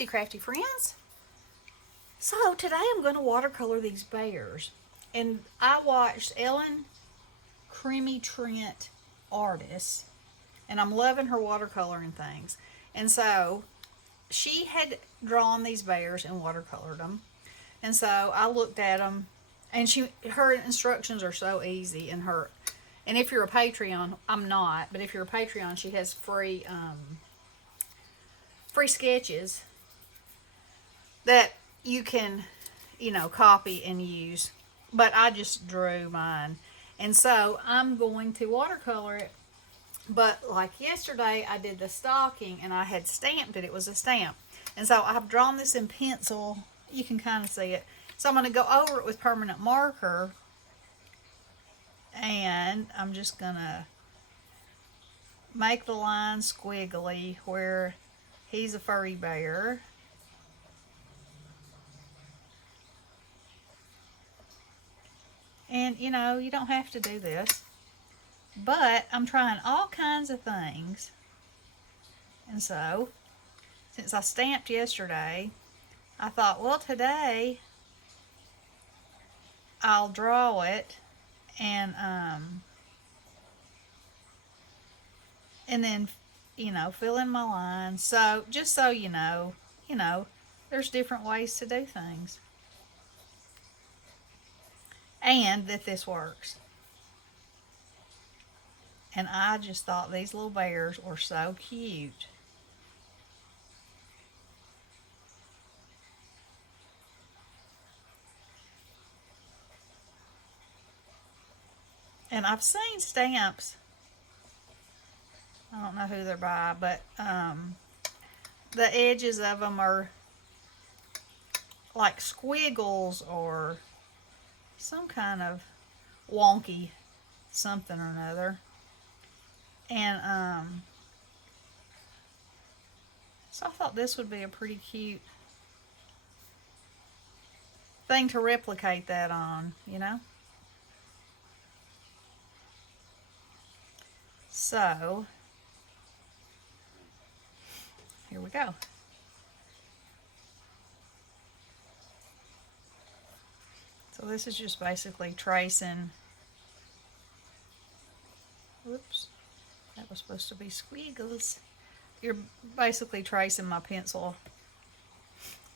Tootsie Crafty Friends. So today I'm going to watercolor these bears. And I watched Ellen Creamy Trent Artist, and I'm loving her watercoloring things. And so she had drawn these bears and watercolored them. And so I looked at them, and her instructions are so easy. And if you're a Patreon, I'm not, but if you're a Patreon, she has free sketches that you can, copy and use. But I just drew mine. And so I'm going to watercolor it. But like yesterday, I did the stocking and I had stamped it. It was a stamp. And so I've drawn this in pencil. You can kind of see it. So I'm going to go over it with permanent marker. And I'm just going to make the line squiggly where he's a furry bear. And, you don't have to do this. But I'm trying all kinds of things. And so, since I stamped yesterday, I thought, well, today I'll draw it and then, fill in my lines. So, just so you know, there's different ways to do things. And that this works. And I just thought these little bears were so cute. And I've seen stamps. I don't know who they're by, but the edges of them are like squiggles or some kind of wonky something or another. And so I thought this would be a pretty cute thing to replicate that on, So, here we go. So this is just basically tracing. Whoops, that was supposed to be squiggles. You're basically tracing my pencil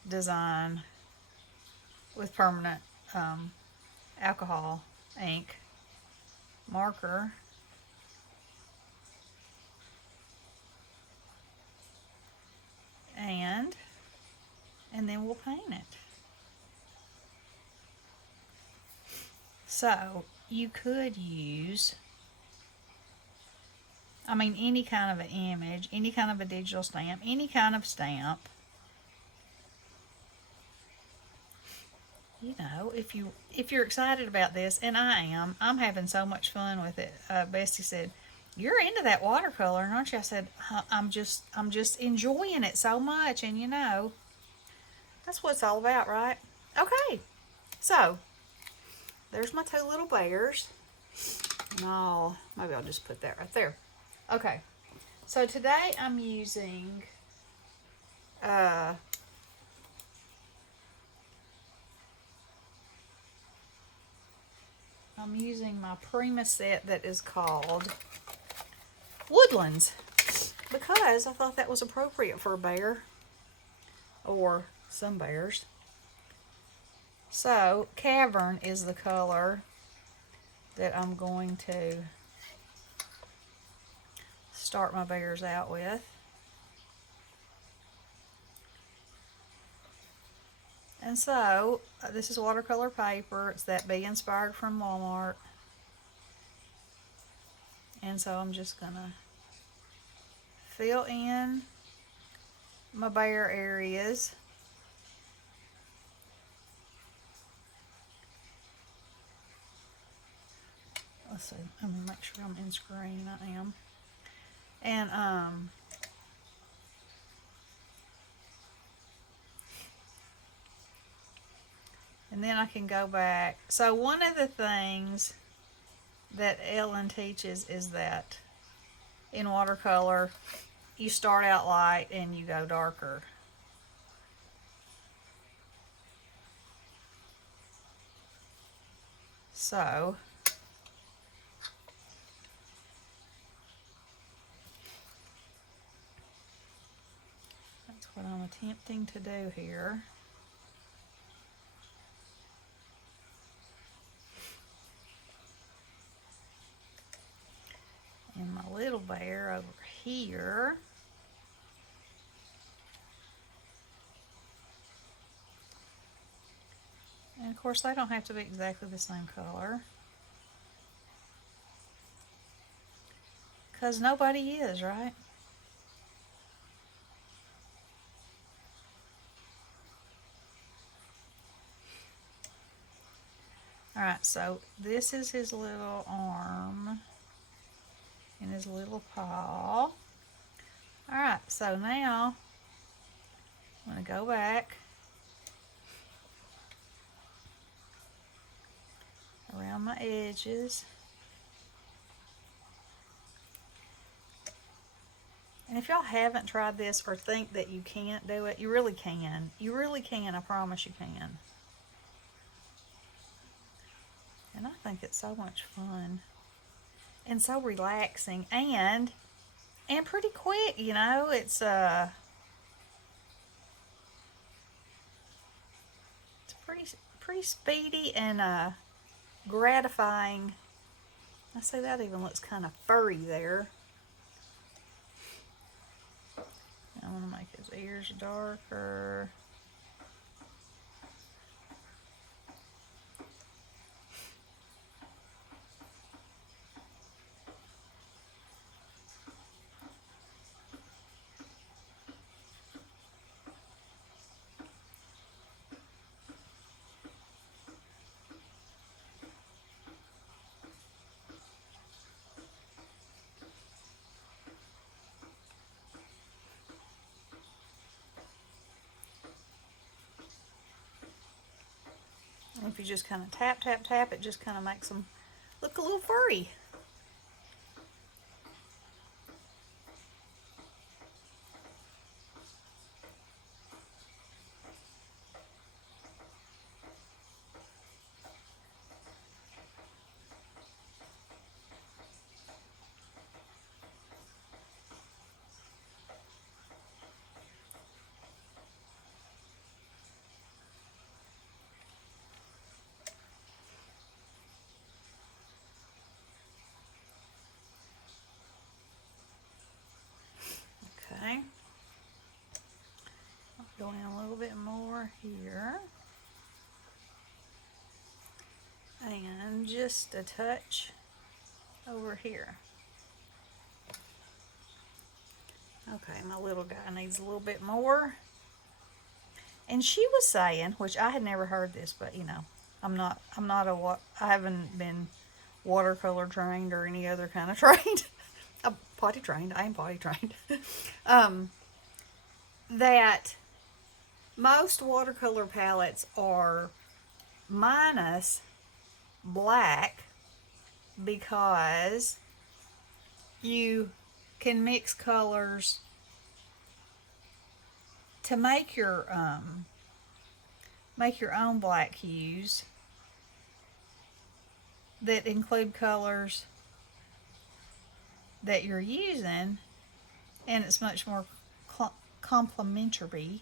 design with permanent alcohol ink marker. And then we'll paint it. So you could use, any kind of an image, any kind of a digital stamp, any kind of stamp. If you're excited about this, and I'm having so much fun with it. Bestie said, "You're into that watercolor, aren't you?" I said, I'm just enjoying it so much, and that's what it's all about, right? Okay, so there's my two little bears. No, maybe I'll just put that right there. Okay, so today I'm using my Prima set that is called Woodlands, because I thought that was appropriate for a bear, or some bears. So Cavern is the color that I'm going to start my bears out with. And so this is watercolor paper. It's that Be Inspired from Walmart. And so I'm just gonna fill in my bear areas. Let's see, let me make sure I'm in screen. I am. And then I can go back. So one of the things that Ellen teaches is that in watercolor, you start out light and you go darker. So that's what I'm attempting to do here. And my little bear over here. And of course they don't have to be exactly the same color, because nobody is, right? Alright, so this is his little arm and his little paw. Alright, so now I'm going to go back around my edges. And if y'all haven't tried this or think that you can't do it, you really can. You really can, I promise you can. And I think it's so much fun and so relaxing and pretty quick, you know. It's pretty speedy and gratifying. I see that even looks kind of furry there. I want to make his ears darker. And if you just kind of tap, tap, tap, it just kind of makes them look a little furry. Okay. I'll go in a little bit more here. And just a touch over here. Okay, my little guy needs a little bit more. And she was saying, which I had never heard this, but you know, I haven't been watercolor trained or any other kind of trained. I'm potty trained. I am potty trained. That most watercolor palettes are minus black because you can mix colors to make your own black hues that include colors that you're using, and it's much more complementary.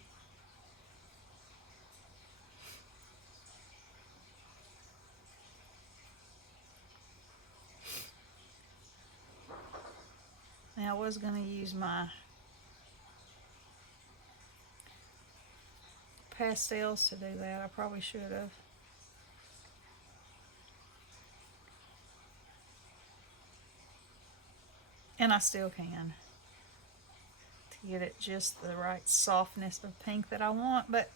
Now I was going to use my pastels to do that. I probably should have. And I still can, to get it just the right softness of pink that I want, but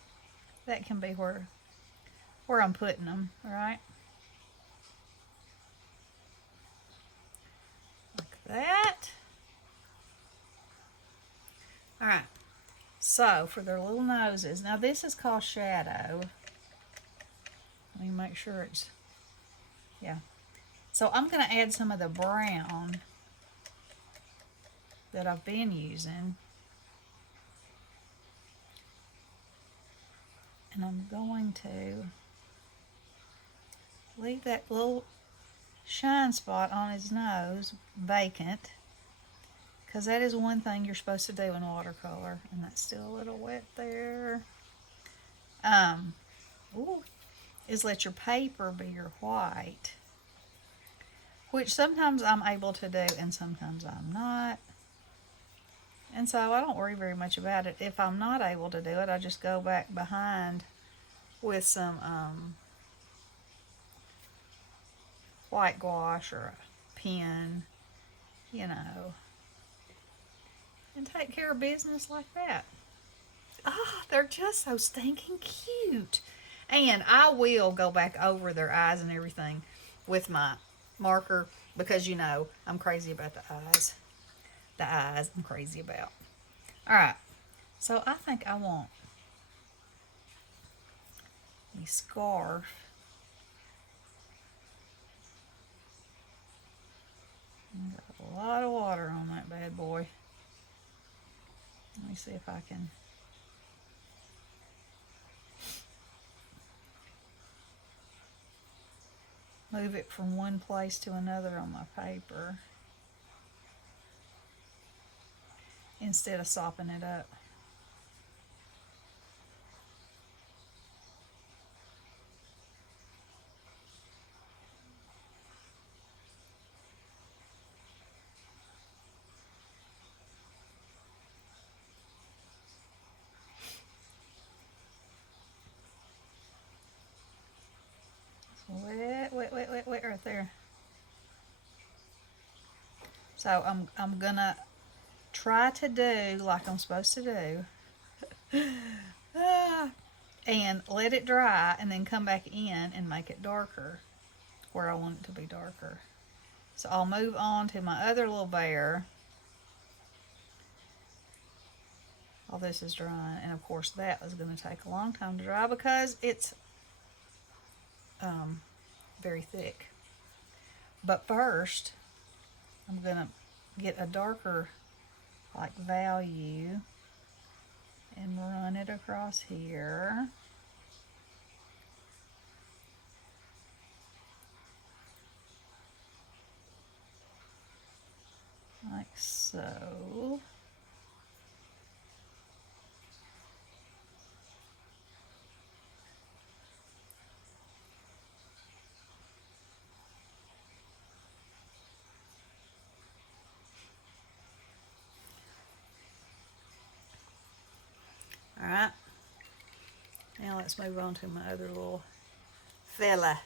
that can be where I'm putting them, all right? Like that. All right, so for their little noses, now this is called shadow. Let me make sure it's, yeah. So I'm going to add some of the brown that I've been using. And I'm going to leave that little shine spot on his nose vacant, because that is one thing you're supposed to do in watercolor. And that's still a little wet there. Ooh, is let your paper be your white, which sometimes I'm able to do and sometimes I'm not. And so I don't worry very much about it. If I'm not able to do it, I just go back behind with some white gouache or a pen, you know, and take care of business like that. Ah, they're just so stinking cute. And I will go back over their eyes and everything with my marker, because you know I'm crazy about the eyes. The eyes I'm crazy about. Alright, so I think I want a scarf. Got a lot of water on that bad boy. Let me see if I can move it from one place to another on my paper instead of sopping it up. Wet, wet, wet, wet, wet right there. So I'm gonna try to do like I'm supposed to do. And let it dry and then come back in and make it darker where I want it to be darker. So I'll move on to my other little bear. All this is drying, and of course that is going to take a long time to dry because it's very thick. But first, I'm going to get a darker like value and run it across here. Like so. Alright, now let's move on to my other little fella.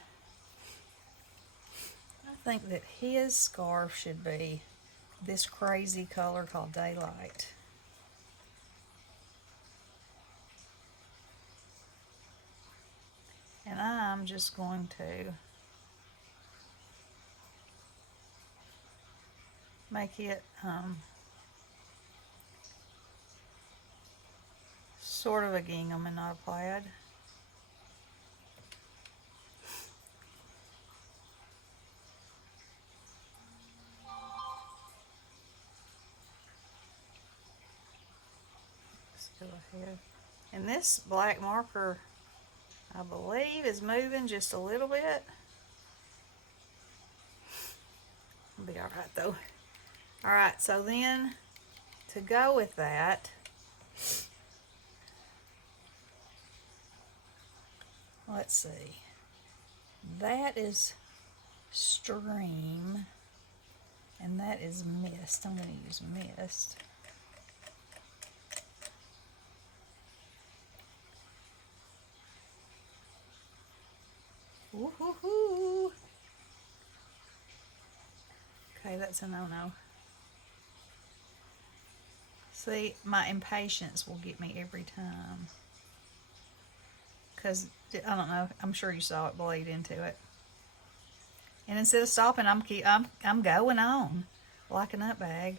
I think that his scarf should be this crazy color called Daylight. And I'm just going to make it sort of a gingham and not a plaid. Let's go ahead. And this black marker, I believe, is moving just a little bit. It'll be alright though. Alright, so then to go with that, let's see. That is Stream, and that is Mist. I'm going to use Mist. Woo-hoo-hoo. Okay, that's a no-no. See, my impatience will get me every time. Because, I don't know, I'm sure you saw it bleed into it. And instead of stopping, I'm going on like a nutbag.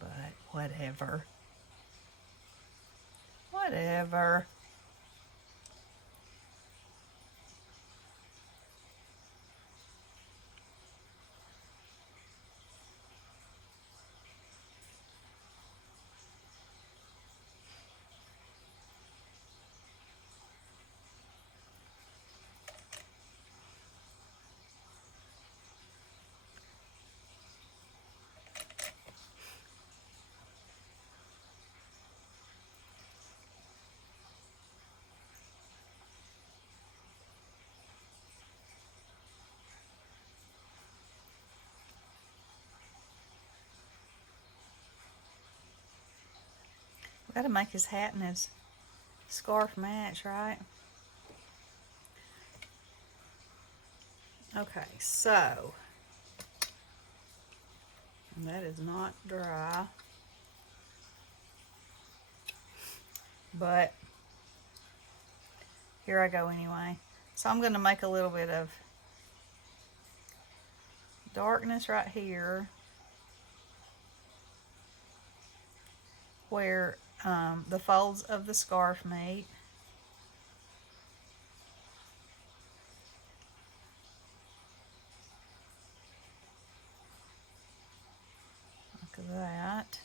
But whatever. Whatever. Gotta make his hat and his scarf match, right? Okay, so that is not dry, but here I go anyway. So I'm going to make a little bit of darkness right here where the folds of the scarf meet. Look at that.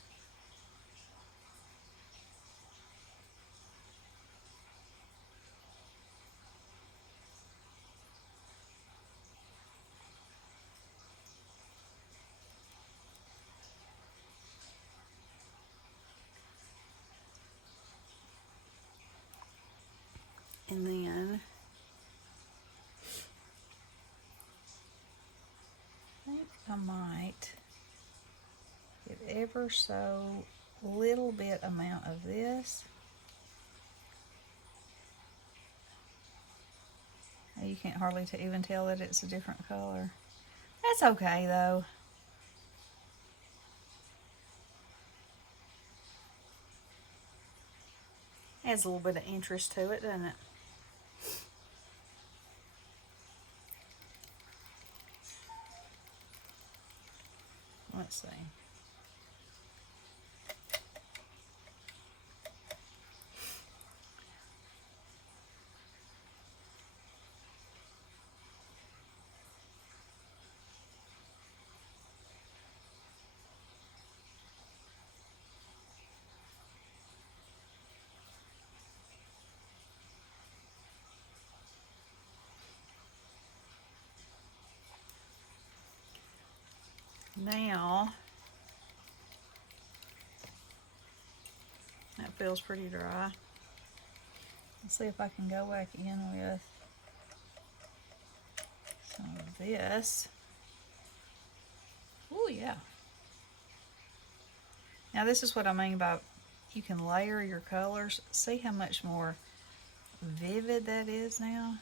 And then I think I might get ever so little bit amount of this. You can't hardly even tell that it's a different color. That's okay though. Adds a little bit of interest to it, doesn't it? Let's see. Now, that feels pretty dry. Let's see if I can go back in with some of this. Oh yeah. Now this is what I mean by you can layer your colors. See how much more vivid that is now?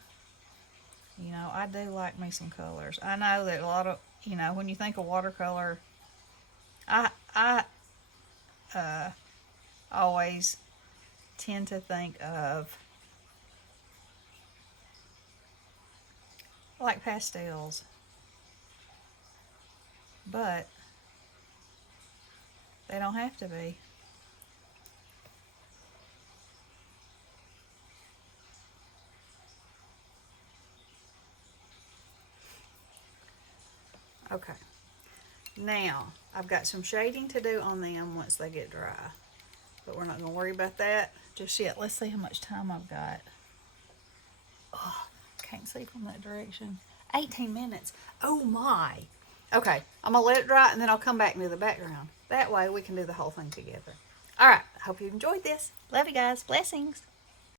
You know, I do like me some colors. I know that a lot of, you know, when you think of watercolor, I always tend to think of like pastels, but they don't have to be. Okay, now I've got some shading to do on them once they get dry, but we're not going to worry about that just yet. Let's see how much time I've got. Oh, can't see from that direction. 18 minutes. Oh my. Okay, I'm going to let it dry and then I'll come back and do the background. That way we can do the whole thing together. All right, I hope you enjoyed this. Love you guys. Blessings.